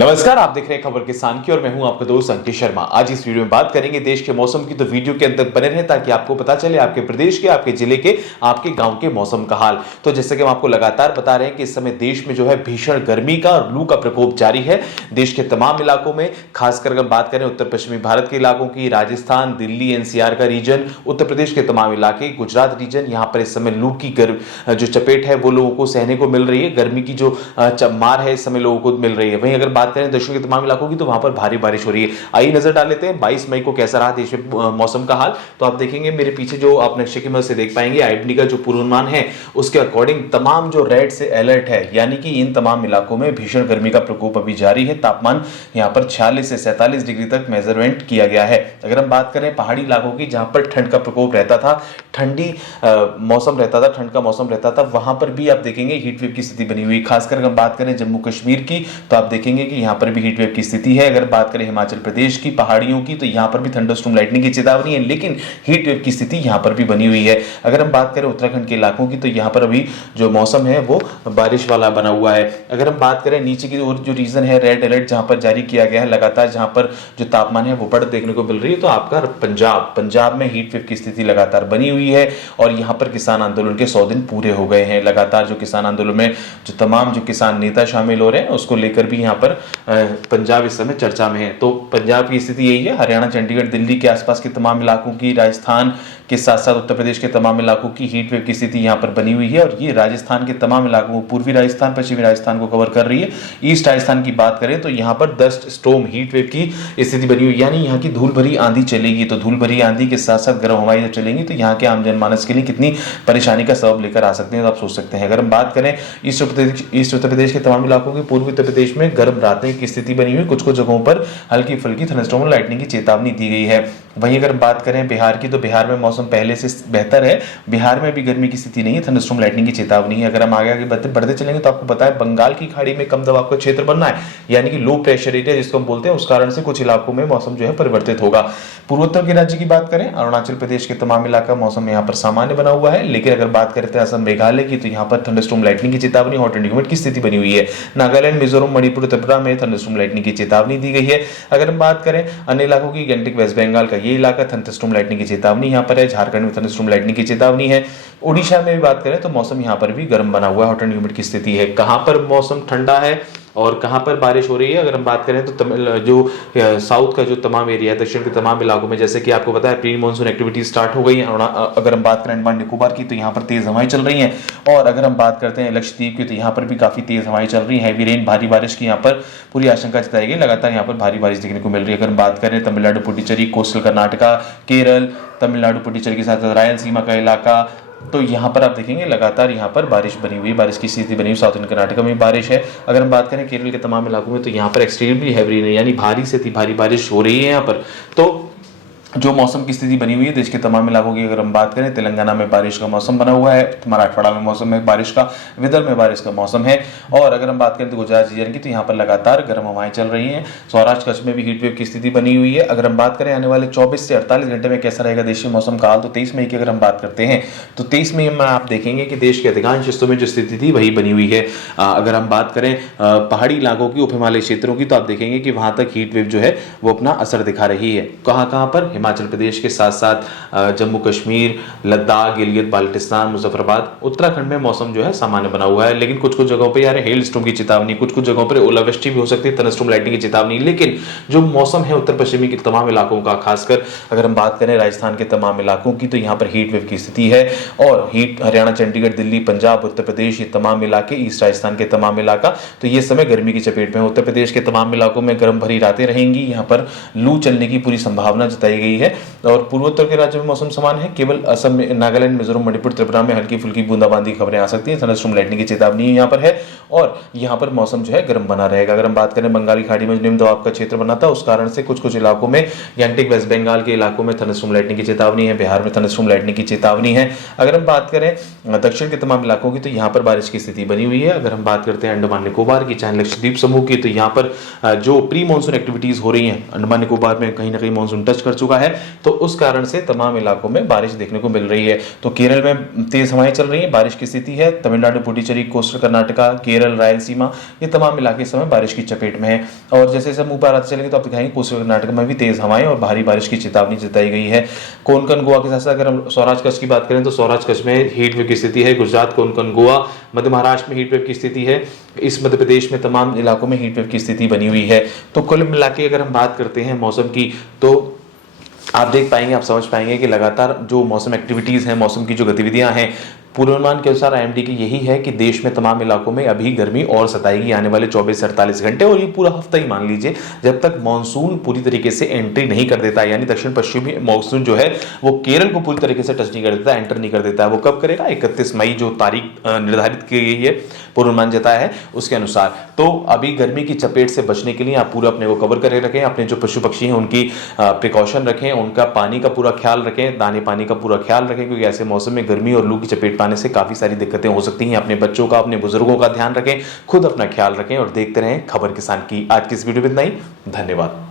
नमस्कार, आप देख रहे हैं खबर किसान की और मैं हूं आपका दोस्त अंकित शर्मा। आज इस वीडियो में बात करेंगे देश के मौसम की, तो वीडियो के अंदर बने रहे ताकि आपको पता चले आपके प्रदेश के, आपके जिले के, आपके गांव के मौसम का हाल। तो जैसे कि हम आपको लगातार बता रहे हैं कि इस समय देश में जो है भीषण गर्मी का और लू का प्रकोप जारी है देश के तमाम इलाकों में। खासकर अगर बात करें उत्तर पश्चिमी भारत के इलाकों की, राजस्थान, दिल्ली, एनसीआर का रीजन, उत्तर प्रदेश के तमाम इलाके, गुजरात रीजन, यहाँ पर इस समय लू की जो चपेट है वो लोगों को सहने को मिल रही है। गर्मी की जो मार है इस समय लोगों को मिल रही है। वहीं अगर बात करें दक्षिण के तमाम इलाकों की, तो वहां पर भारी बारिश हो रही है। आइए नजर डाल लेते हैं 22 मई को कैसा रहा देश में मौसम का हाल। तो आप देखेंगे मेरे पीछे जो आप नक्शे की मदद से देख पाएंगे, आईएमडी का जो पूर्वानुमान है उसके अकॉर्डिंग तमाम जो रेड से अलर्ट है, यानी कि इन तमाम इलाकों में भीषण गर्मी का प्रकोप अभी जारी है। तापमान यहां पर 46 से 47 डिग्री तक मेजरमेंट किया गया है। अगर हम बात करें पहाड़ी इलाकों की, जहां पर ठंड का प्रकोप रहता था, ठंडी मौसम रहता था, ठंड का मौसम रहता था, वहां पर भी आप देखेंगे हीट वेव की स्थिति बनी हुई। खासकर अगर बात करें जम्मू कश्मीर की, तो आप देखेंगे कि यहां पर भी हीट वेव की स्थिति है। अगर बात करें हिमाचल प्रदेश की पहाड़ियों की, तो यहां पर भी थंडरस्टॉर्म लाइटनिंग की चेतावनी है, लेकिन हीट वेव की स्थिति यहां पर भी बनी हुई है। अगर हम बात करें उत्तराखंड के इलाकों की, तो यहां पर अभी जो मौसम है वो बारिश वाला बना हुआ है। अगर हम बात करें नीचे की और जो रीजन है रेड अलर्ट जहां पर जारी किया गया है लगातार, जहां पर जो तापमान है वो बढ़ देखने को मिल रही है, तो आपका पंजाब में हीट वेव की स्थिति लगातार बनी हुई है। और यहां पर किसान आंदोलन के 100 दिन पूरे हो गए हैं। लगातार जो किसान आंदोलन में जो तमाम जो किसान नेता शामिल हो रहे हैं उसको लेकर भी यहां पर पंजाब इस समय चर्चा में है। तो पंजाब की स्थिति यही है। हरियाणा, चंडीगढ़, दिल्ली के आसपास के तमाम इलाकों की, राजस्थान के साथ साथ उत्तर प्रदेश के तमाम इलाकों की हीट वेव की स्थिति यहां पर बनी हुई है। और ये राजस्थान के तमाम इलाकों, पूर्वी राजस्थान, पश्चिमी राजस्थान को कवर कर रही है। ईस्ट राजस्थान की बात करें तो यहां पर डस्ट स्टॉर्म हीट वेव की स्थिति बनी हुई, यानी यहां की धूल भरी आंधी चलेगी। तो धूल भरी आंधी के साथ साथ गर्म हवाएं जब चलेंगी तो यहाँ के आम जनमानस के लिए कितनी परेशानी का सबब लेकर आ सकते हैं, तो आप सोच सकते हैं। अगर हम बात करें ईस्ट उत्तर प्रदेश के तमाम इलाकों की, पूर्वी उत्तर प्रदेश में गर्म रातें की स्थिति बनी हुई, कुछ जगहों पर हल्की फुल्की थंडरस्टॉर्म लाइटनिंग की चेतावनी दी गई है। वहीं अगर बात करें बिहार की, तो बिहार में मौसम पहले से बेहतर है। बिहार में भी गर्मी की स्थिति नहीं है, थंडरस्टॉर्म लाइटनिंग की चेतावनी है। अगर हम आगे बढ़ते चलेंगे तो आपको पता है बंगाल की खाड़ी में कम दबाव का क्षेत्र बनना है, यानी कि लो प्रेशर एरिया जिसको हम बोलते हैं, उस कारण से कुछ इलाकों में मौसम जो है परिवर्तित होगा। पूर्वोत्तर के राज्य की बात करें, अरुणाचल प्रदेश के तमाम इलाका मौसम यहाँ पर सामान्य बना हुआ है। लेकिन अगर बात करते हैं असम, मेघालय की, तो यहाँ पर थंडरस्टॉर्म लाइटनिंग की चेतावनी, हॉट एंड ह्यूमिड की स्थिति बनी हुई है। नागालैंड, मिजोरम, मणिपुर, त्रिपुरा में थंडरस्टॉर्म लाइटनिंग की चेतावनी दी गई है। अगर हम बात करें अन्य इलाकों की, गैंगटॉक, वेस्ट बंगाल का ये इलाका, थंडरस्टॉर्म लाइटनिंग की चेतावनी यहाँ पर है। झारखंड में थंडरस्टॉर्म लाइटनिंग की चेतावनी है। उड़ीसा में भी बात करें तो मौसम यहाँ पर भी गर्म बना हुआ है, हॉट एंड ह्यूमिड की स्थिति है। कहां पर मौसम ठंडा है और कहां पर बारिश हो रही है, अगर हम बात करें तो जो साउथ का जो तमाम एरिया है, दक्षिण के तमाम इलाकों में, जैसे कि आपको पता है प्री मॉनसून एक्टिविटी स्टार्ट हो गई है। अगर हम बात करें अंडमान निकोबार की, तो यहाँ पर तेज हवाएं चल रही हैं। और अगर हम बात करते हैं लक्षद्वीप की, तो यहाँ पर भी काफी तेज हवाएं चल रही है। हैवी रेन, भारी बारिश की यहाँ पर पूरी आशंका जताई गई। लगातार यहाँ पर भारी बारिश देखने को मिल रही है। अगर हम बात करें तमिलनाडु, पुडुचेरी, कोस्टल कर्नाटका, केरल, तमिलनाडु, पुडुचेरी के साथ रायलसीमा का इलाका, तो यहाँ पर आप देखेंगे लगातार यहाँ पर बारिश बनी हुई, बारिश की स्थिति बनी हुई। साउथ इंडियन कर्नाटक में बारिश है। अगर हम बात करें केरल के तमाम इलाकों में, तो यहाँ पर एक्सट्रीमली हैवी रेन, यानी भारी से अति भारी बारिश हो रही है यहाँ पर। तो जो मौसम की स्थिति बनी हुई है देश के तमाम इलाकों की, अगर हम बात करें, तेलंगाना में बारिश का मौसम बना हुआ है, मराठवाड़ा में मौसम है बारिश का, विदर्भ में बारिश का मौसम है। और अगर हम बात करें तो गुजरात रीजन की, तो यहाँ पर लगातार गर्म हवाएं चल रही हैं। सौराष्ट्र, कच्छ में भी हीट वेव की स्थिति बनी हुई है। अगर हम बात करें आने वाले 24 से 48 घंटे में कैसा रहेगा देश में मौसम का हाल, तो 23 मई की अगर हम बात करते हैं, तो 23 मई में आप देखेंगे कि देश के अधिकांश हिस्सों में जो स्थिति थी वही बनी हुई है। अगर हम बात करें पहाड़ी इलाकों की, उप हिमालय क्षेत्रों की, तो आप देखेंगे कि वहां तक हीट वेव जो है वो अपना असर दिखा रही है। कहां पर? हिमाचल प्रदेश के साथ साथ जम्मू कश्मीर, लद्दाख, गिलगित बाल्टिस्तान, मुजफ्फराबाद, उत्तराखंड में मौसम जो है सामान्य बना हुआ है। लेकिन कुछ जगहों पे यार हेल स्टॉर्म की चेतावनी, कुछ जगहों पर ओलावृष्टि भी हो सकती है, थंडरस्टॉर्म लाइटनिंग की चेतावनी। लेकिन जो मौसम है उत्तर पश्चिमी के तमाम इलाकों का, खासकर अगर हम बात करें राजस्थान के तमाम इलाकों की, तो यहाँ पर हीट वेव की स्थिति है। और हीट हरियाणा, चंडीगढ़, दिल्ली, पंजाब, उत्तर प्रदेश, ये तमाम इलाके, ईस्ट राजस्थान के तमाम इलाका, तो ये समय गर्मी की चपेट में। उत्तर प्रदेश के तमाम इलाकों में गर्म भरी रातें रहेंगी। यहाँ पर लू चलने की पूरी संभावना जताई गई है। और पूर्वोत्तर के राज्यों में मौसम समान है। केवल असम में, नागालैंड, मिजोरम, मणिपुर, त्रिपुरा में हल्की फुल्की बूंदाबांदी खबरें आ सकती हैं। थंडरस्टॉर्म लाइटनिंग की चेतावनी यहाँ पर है। और यहाँ पर मौसम जो है गर्म बना रहेगा। अगर हम बात करें बंगाली खाड़ी में निम्न दबाव का क्षेत्र बना था, उस कारण से कुछ इलाकों में, गैंगटॉक, वेस्ट बंगाल के इलाकों में थंडरस्टॉर्म लाइटनिंग की चेतावनी है। बिहार में थंडरस्टॉर्म लाइटनिंग की चेतावनी है। अगर हम बात करें दक्षिण के तमाम इलाकों की, तो यहाँ पर बारिश की स्थिति बनी हुई है। अगर हम बात करते हैं अंडमान निकोबार की, चाहे लक्षद्वीप समूह की, तो यहाँ पर जो प्री मॉनसून एक्टिविटीज हो रही हैं, अंडमान निकोबार में कहीं ना कहीं मॉनसून टच कर चुका है, तो उस कारण से तमाम इलाकों में बारिश देखने को मिल रही है। तो केरल में तेज हवाएं चल रही हैं, बारिश की स्थिति है। तमिलनाडु, पुडुचेरी, कोस्टल कर्नाटका, केरल, रायलसीमा, ये तमाम इलाके इस समय बारिश की चपेट में है। और जैसे जैसे ऊपर आते चलेंगे तो आप दिखाएंगे कोस्टल कर्नाटक में भी तेज हवाएं और भारी बारिश की चेतावनी जताई गई है। कोंकण, गोवा के साथ साथ अगर हम सौराष्ट्र कच्छ की बात करें तो सौराष्ट्र कच्छ में हीट वेव की स्थिति है। गुजरात, कोंकण, गोवा, मध्य महाराष्ट्र में हीट वेव की स्थिति है। इस मध्य प्रदेश में तमाम इलाकों में हीट वेव की स्थिति बनी हुई है। तो कुल मिला के अगर हम बात करते हैं मौसम की, तो आप देख पाएंगे, आप समझ पाएंगे कि लगातार जो मौसम एक्टिविटीज हैं, मौसम की जो गतिविधियां हैं, पूर्वानुमान के अनुसार आईएमडी की यही है कि देश में तमाम इलाकों में अभी गर्मी और सताएगी आने वाले 24 से 48 घंटे, और ये पूरा हफ्ता ही मान लीजिए, जब तक मानसून पूरी तरीके से एंट्री नहीं कर देता, यानी दक्षिण पश्चिमी मानसून जो है वो केरल को पूरी तरीके से टच नहीं कर देता, एंटर नहीं कर देता है। वो कब करेगा? 31 मई जो तारीख निर्धारित की गई है, पूर्वानुमान जताया है उसके अनुसार। तो अभी गर्मी की चपेट से बचने के लिए आप पूरा अपने को कवर करके रखें, अपने जो पशु पक्षी हैं उनकी प्रिकॉशन रखें, उनका पानी का पूरा ख्याल रखें, दाने पानी का पूरा ख्याल रखें, क्योंकि ऐसे मौसम में गर्मी और लू की चपेट पाने से काफी सारी दिक्कतें हो सकती हैं। अपने बच्चों का, अपने बुजुर्गों का ध्यान रखें, खुद अपना ख्याल रखें और देखते रहें खबर किसान की। आज की इस वीडियो में इतना ही, धन्यवाद।